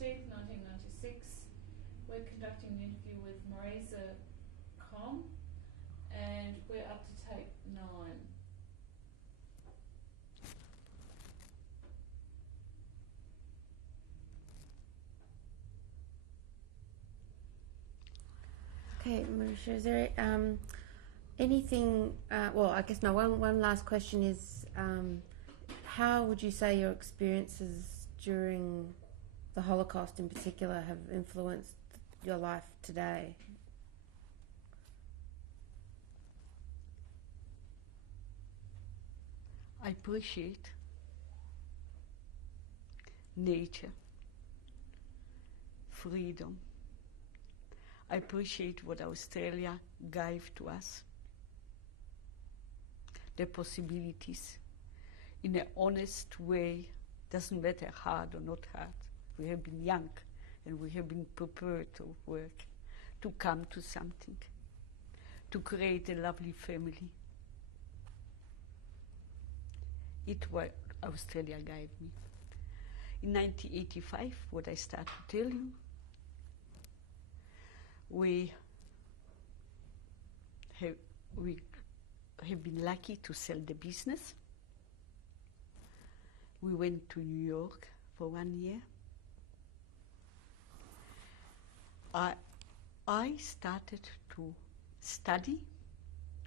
16th, 1996. We're conducting an interview with Marysia, Kohn, and we're up to tape 9. Okay, Marysia, is there anything, I guess no, one last question is, how would you say your experiences during the Holocaust in particular have influenced your life today? I appreciate nature, freedom. I appreciate what Australia gave to us, the possibilities, in an honest way. Doesn't matter hard or not hard. We have been young and we have been prepared to work, to come to something, to create a lovely family. It what Australia gave me. In 1985, what I start to tell you, we have been lucky to sell the business. We went to New York for 1 year. I started to study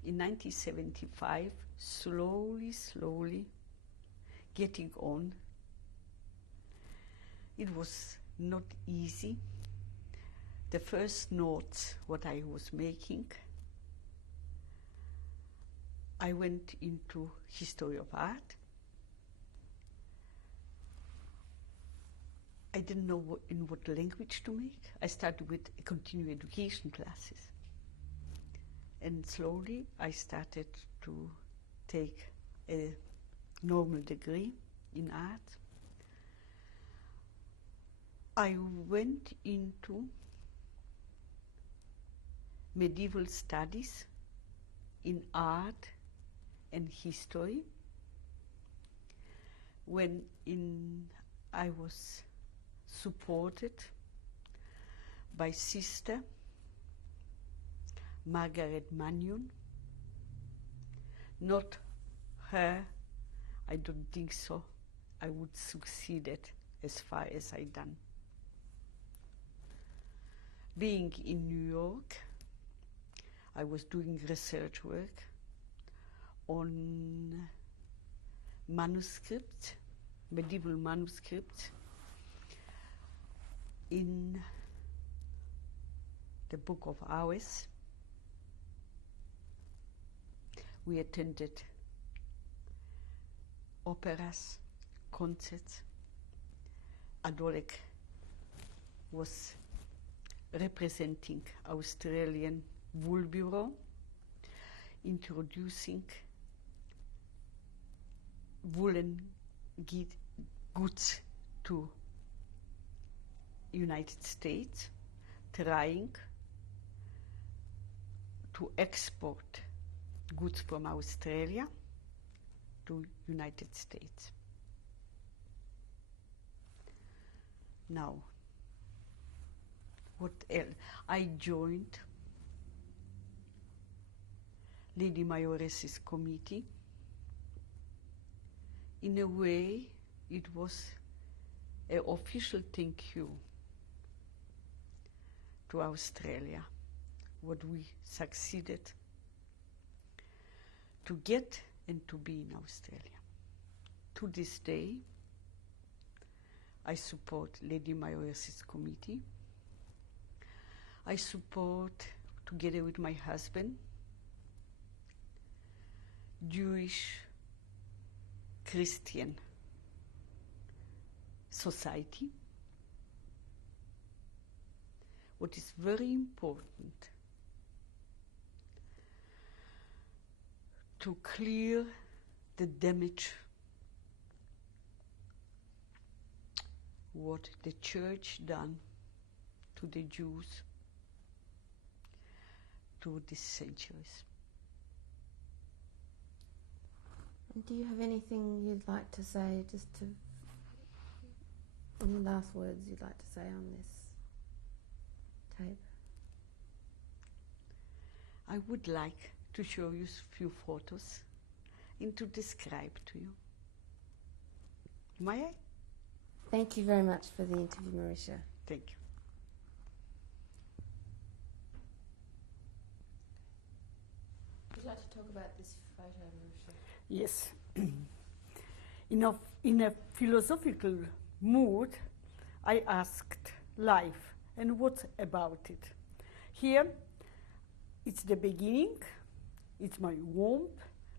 in 1975, slowly getting on. It was not easy. The first notes what I was making, I went into history of art. I didn't know in what language to make. I started with continuing education classes. And slowly I started to take a normal degree in art. I went into medieval studies in art and history. When I was supported by Sister Margaret Mannion. Not her, I don't think so. I would succeeded as far as I done. Being in New York, I was doing research work on manuscripts, medieval manuscripts, in the Book of Hours. We attended operas, concerts. Adolek was representing Australian Wool Bureau, introducing woolen goods to United States, trying to export goods from Australia to United States. Now, what else? I joined Lady Mayores's committee. In a way, it was an official thank you to Australia, what we succeeded to get and to be in Australia. To this day, I support Lady Mayores's committee. I support, together with my husband, Jewish Christian society. What is very important, to clear the damage what the church done to the Jews through these centuries. And do you have anything you'd like to say just to Any last words you'd like to say on this tape? I would like to show you a few photos and to describe to you. May I? Thank you very much for the interview, Marysia. Thank you. Would you like to talk about this photo, Marysia? Yes. In a philosophical mood, I asked life and what about it. Here, it's the beginning, it's my womb,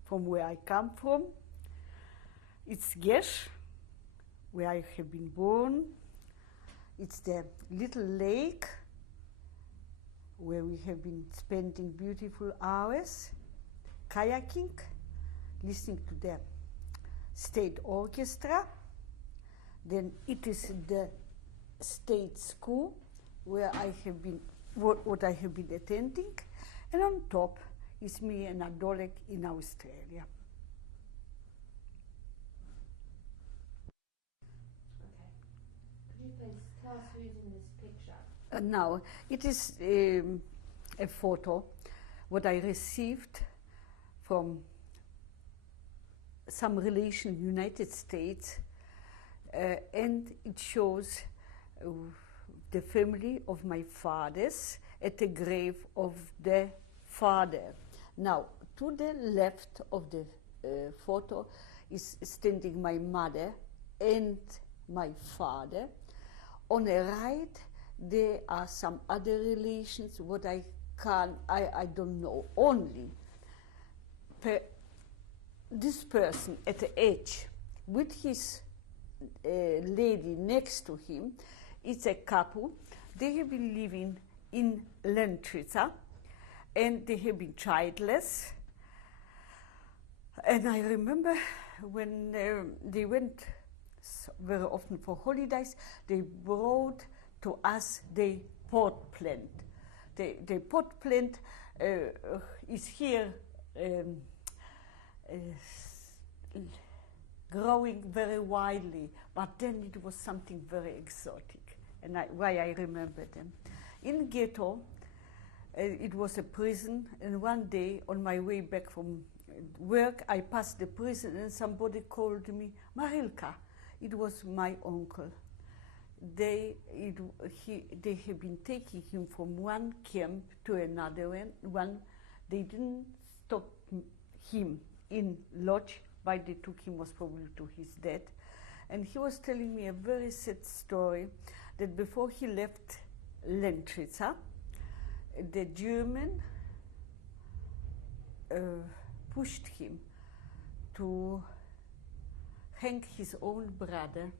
from where I come from. It's Gesh, where I have been born. It's the little lake, where we have been spending beautiful hours, kayaking, listening to the state orchestra. Then it is the state school where I have been, what I have been attending, and on top is me and Adolek in Australia. Okay. Could you please tell us who's in this picture? Now, it is a photo what I received from some relation in the United States, and it shows the family of my fathers at the grave of the father. Now, to the left of the photo is standing my mother and my father. On the right, there are some other relations, what I don't know. Only this person at the edge with his lady next to him, it's a couple. They have been living in Lentrica, and they have been childless. And I remember when they went very often for holidays, they brought to us the pot plant. The pot plant is here growing very widely, but then it was something very exotic, and why I remember them. In ghetto, it was a prison, and one day on my way back from work, I passed the prison and somebody called me Marilka. It was my uncle. They have been taking him from one camp to another one. They didn't stop him in lodge, but they took him most probably to his death. And he was telling me a very sad story that before he left Lentrica, the German pushed him to hang his own brother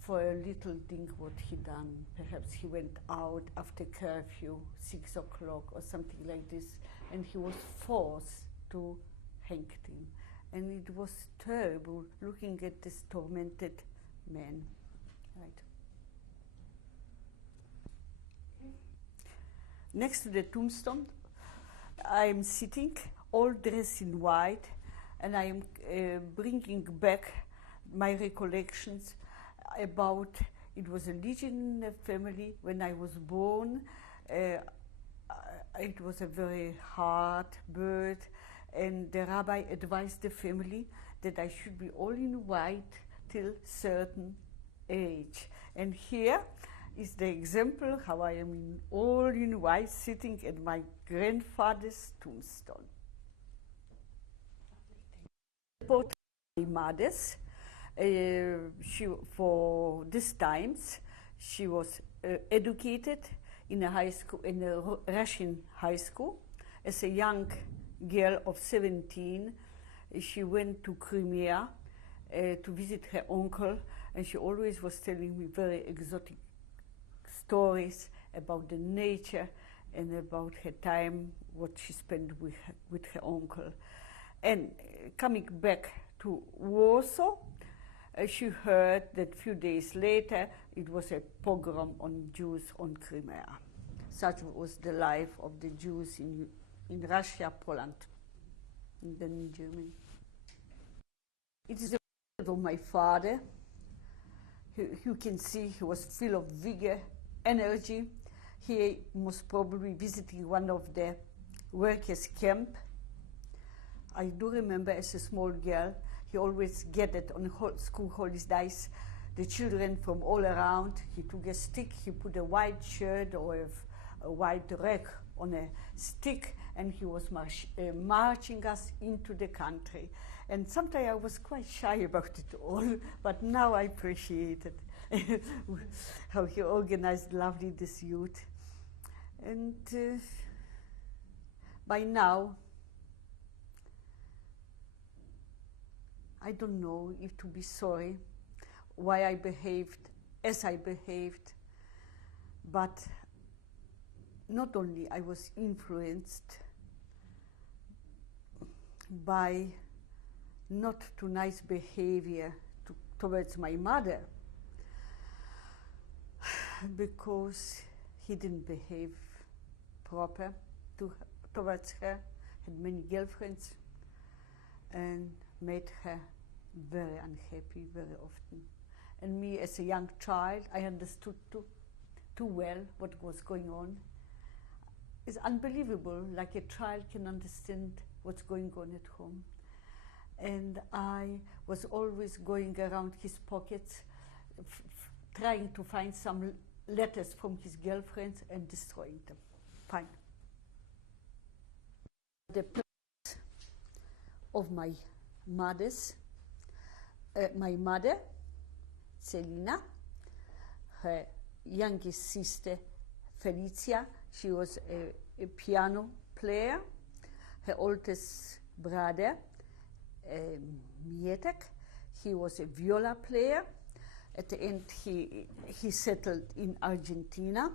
for a little thing what he done. Perhaps he went out after curfew, 6 o'clock or something like this, and he was forced to hang him. And it was terrible looking at this tormented man. Right. Next to the tombstone, I am sitting, all dressed in white, and I am bringing back my recollections about, it was a Legionnaire family when I was born. It was a very hard birth, and the rabbi advised the family that I should be all in white till certain age. And here is the example how I am in all in white sitting at my grandfather's tombstone. Both my mothers, for these times, she was educated in a high school, in a Russian high school. As a young girl of 17, she went to Crimea to visit her uncle, and she always was telling me very exotic stories about the nature and about her time, what she spent with her uncle. And coming back to Warsaw, she heard that a few days later it was a pogrom on Jews on Crimea. Such was the life of the Jews in Russia, Poland, and then in Germany. It is the portrait of my father. You can see he was full of vigor, energy. He was probably visiting one of the workers' camp. I do remember as a small girl, he always gathered on school holidays the children from all around. He took a stick, he put a white shirt or a white rag on a stick, and he was marching us into the country. And sometimes I was quite shy about it all, but now I appreciate it, how he organized lovely this youth. And by now, I don't know if to be sorry why I behaved as I behaved, but not only I was influenced by not too nice behavior towards my mother, because he didn't behave proper towards her, had many girlfriends, and made her very unhappy very often. And me as a young child, I understood too well what was going on. It's unbelievable, like a child can understand what's going on at home. And I was always going around his pockets, trying to find some letters from his girlfriends and destroying them. Fine. The place of my mother, Celina, her youngest sister, Felicia, she was a piano player. Her oldest brother, Mietek, he was a viola player. At the end, he settled in Argentina.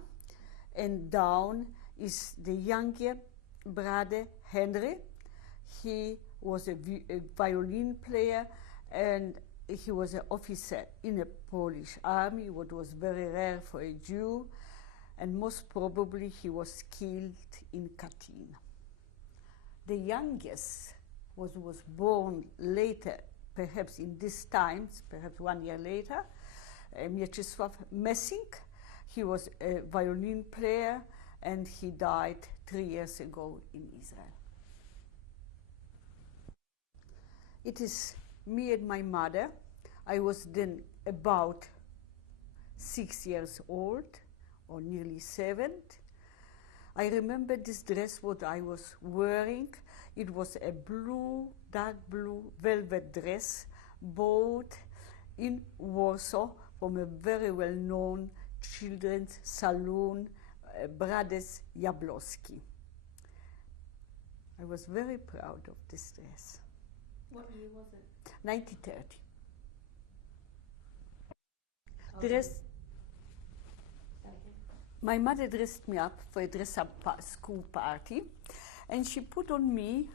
And down is the younger brother, Henry. He was a violin player, and he was an officer in the Polish army, what was very rare for a Jew, and most probably he was killed in Katyn. The youngest was born later, perhaps in these times, perhaps 1 year later, Mieczysław Messing. He was a violin player, and he died 3 years ago in Israel. It is me and my mother. I was then about 6 years old, or nearly 7. I remember this dress what I was wearing. It was a blue, dark blue velvet dress bought in Warsaw from a very well-known children's salon, Brothers Jablowski. I was very proud of this dress. What year was it? 1930. Okay. My mother dressed me up for a dress-up school party, and she put on me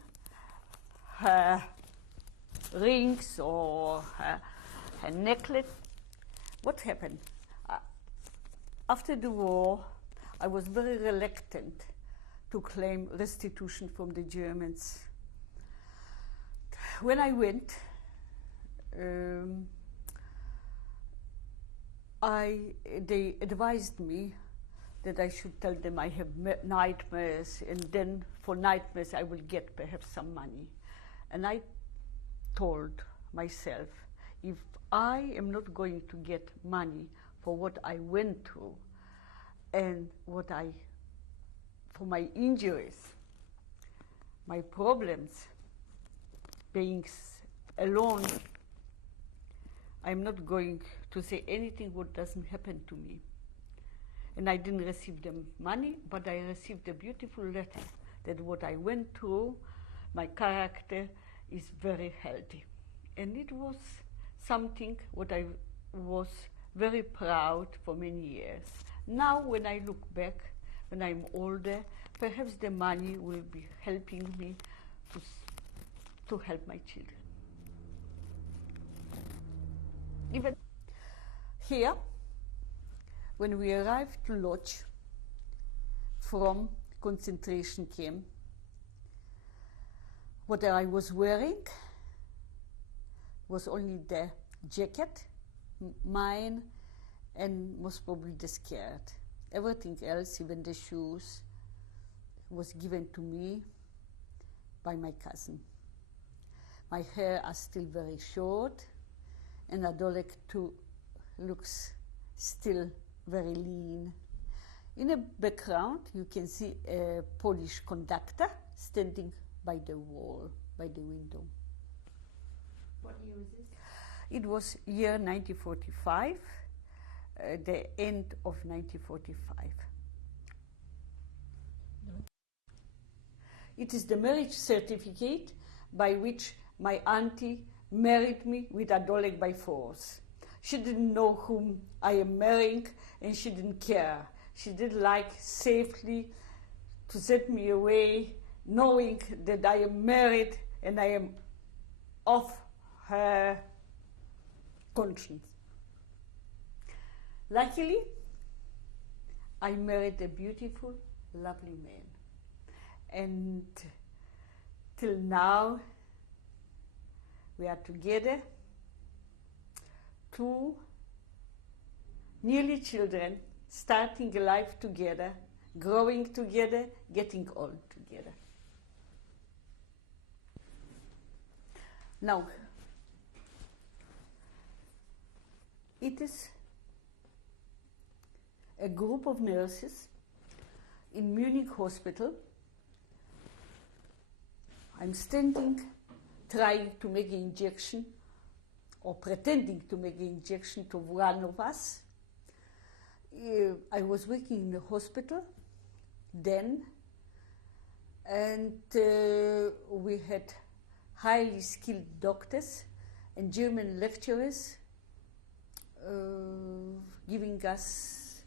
her rings or her necklace. What happened? After the war, I was very reluctant to claim restitution from the Germans. When I went, they advised me that I should tell them I have nightmares, and then for nightmares I will get perhaps some money. And I told myself, if I am not going to get money for what I went through and for my injuries, my problems, being alone, I'm not going to say anything what doesn't happen to me. And I didn't receive the money, but I received a beautiful letter that what I went through, my character is very healthy. And it was something what I was very proud for many years. Now when I look back, when I'm older, perhaps the money will be helping me to help my children. Even here, when we arrived to Lodz from concentration camp, what I was wearing was only the jacket mine, and most probably the skirt. Everything else, even the shoes, was given to me by my cousin. My hair are still very short, and Adolek too looks still very lean. In the background, you can see a Polish conductor standing by the wall, by the window. What year was this? It was year 1945, the end of 1945. It is the marriage certificate by which my auntie married me with Adolek by force. She didn't know whom I am marrying, and she didn't care. She did like safely to set me away, knowing that I am married and I am off her conscience. Luckily, I married a beautiful, lovely man. And till now, we are together, two nearly children, starting a life together, growing together, getting old together. Now, it is a group of nurses in Munich hospital. I'm standing, trying to make an injection, or pretending to make an injection to one of us. I was working in the hospital then, and we had highly skilled doctors and German lecturers giving us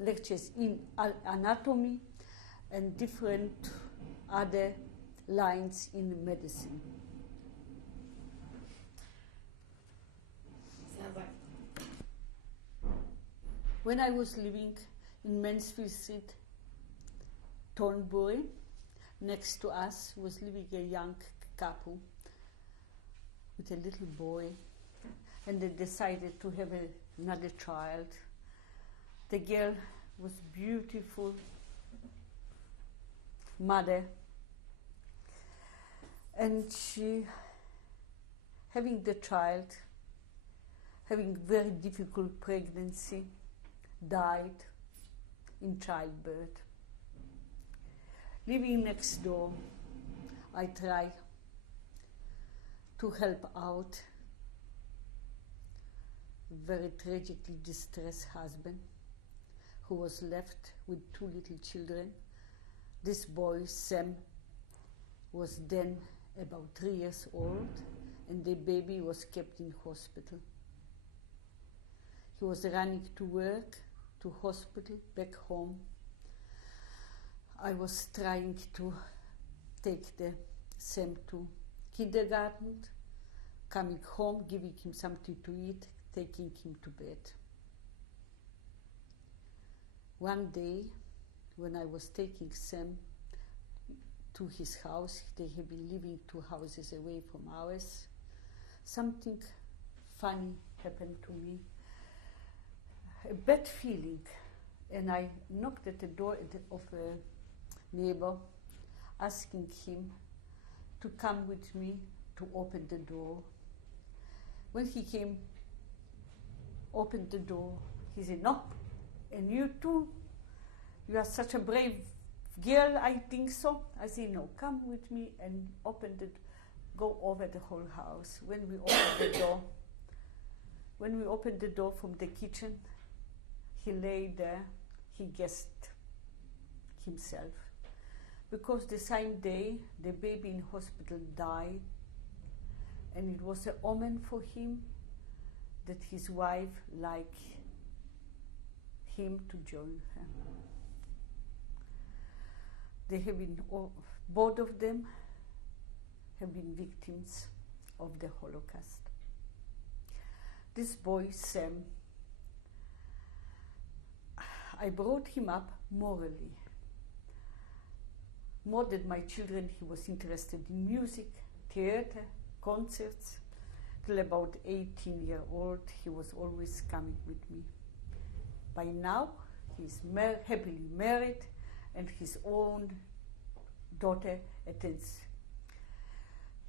lectures in anatomy and different other lines in medicine. Sounds like When I was living in Mansfield Street, Thornbury, next to us was living a young couple with a little boy, and they decided to have another child. The girl was beautiful mother, and she, having the child, having very difficult pregnancy, died in childbirth. Living next door, I tried to help out a very tragically distressed husband who was left with two little children. This boy, Sam, was then about 3 years old, and the baby was kept in hospital. He was running to work, to hospital, back home. I was trying to take the Sam to kindergarten, coming home, giving him something to eat, taking him to bed. One day, when I was taking Sam to his house, they had been living 2 houses away from ours, something funny happened to me, a bad feeling, and I knocked at the door of a neighbor, asking him to come with me to open the door. When he came, opened the door, he said, "No, and you too? You are such a brave girl, I think so." I said, "No, come with me," and opened it, go over the whole house. When we opened the door from the kitchen, he lay there, he guessed himself. Because the same day, the baby in hospital died, and it was an omen for him that his wife liked him to join her. They have been, both of them have been victims of the Holocaust. This boy, Sam, I brought him up morally. More than my children, he was interested in music, theater, concerts, till about 18-year-old, he was always coming with me. By now, he's happily married, and his own daughter attends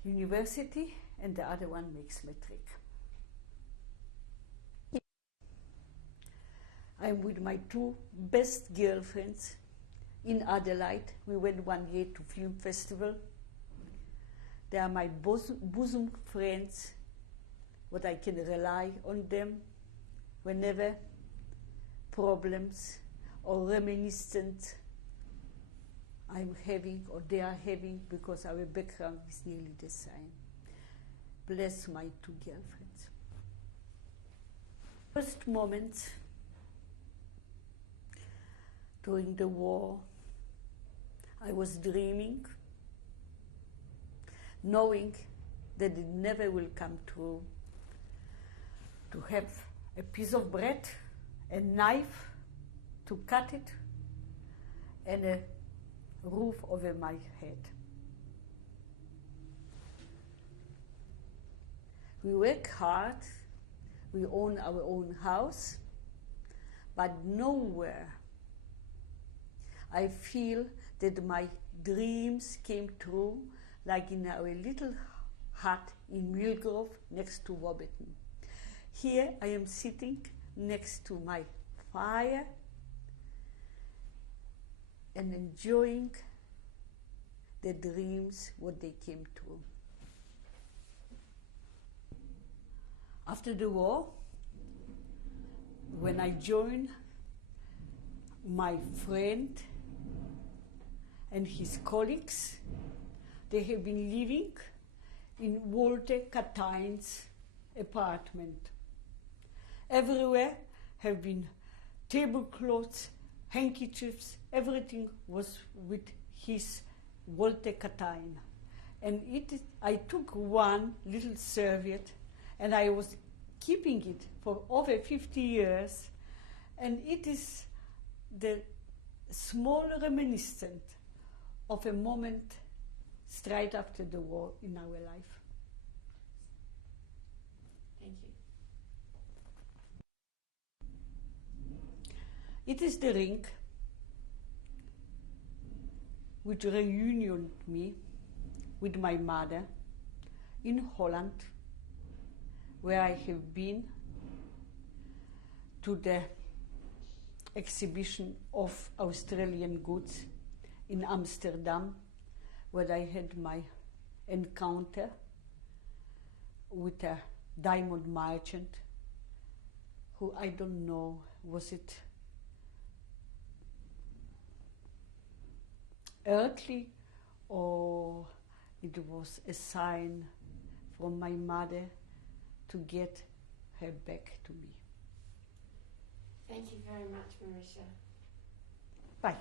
university, and the other one makes matric. I'm with my two best girlfriends in Adelaide. We went one year to film festival. They are my bosom friends, what I can rely on them whenever problems or reminiscent I'm having or they are having, because our background is nearly the same. Bless my two girlfriends. First moment during the war, I was dreaming, knowing that it never will come true, to have a piece of bread, a knife to cut it, and a roof over my head. We work hard, we own our own house, but nowhere I feel that my dreams came true, like in our little hut in Millgrove next to Wobbeton. Here I am sitting next to my fire and enjoying the dreams, what they came true. After the war, when I joined my friend and his colleagues, they have been living in Walter Katain's apartment. Everywhere have been tablecloths, handkerchiefs, everything was with his Walter Katain. And I took one little serviette and I was keeping it for over 50 years, and it is the small reminiscent of a moment straight after the war in our life. Thank you. It is the ring which reunioned me with my mother in Holland, where I have been to the exhibition of Australian goods in Amsterdam, where I had my encounter with a diamond merchant who, I don't know, was it earthly or it was a sign from my mother to get her back to me. Thank you very much, Marysia. Bye.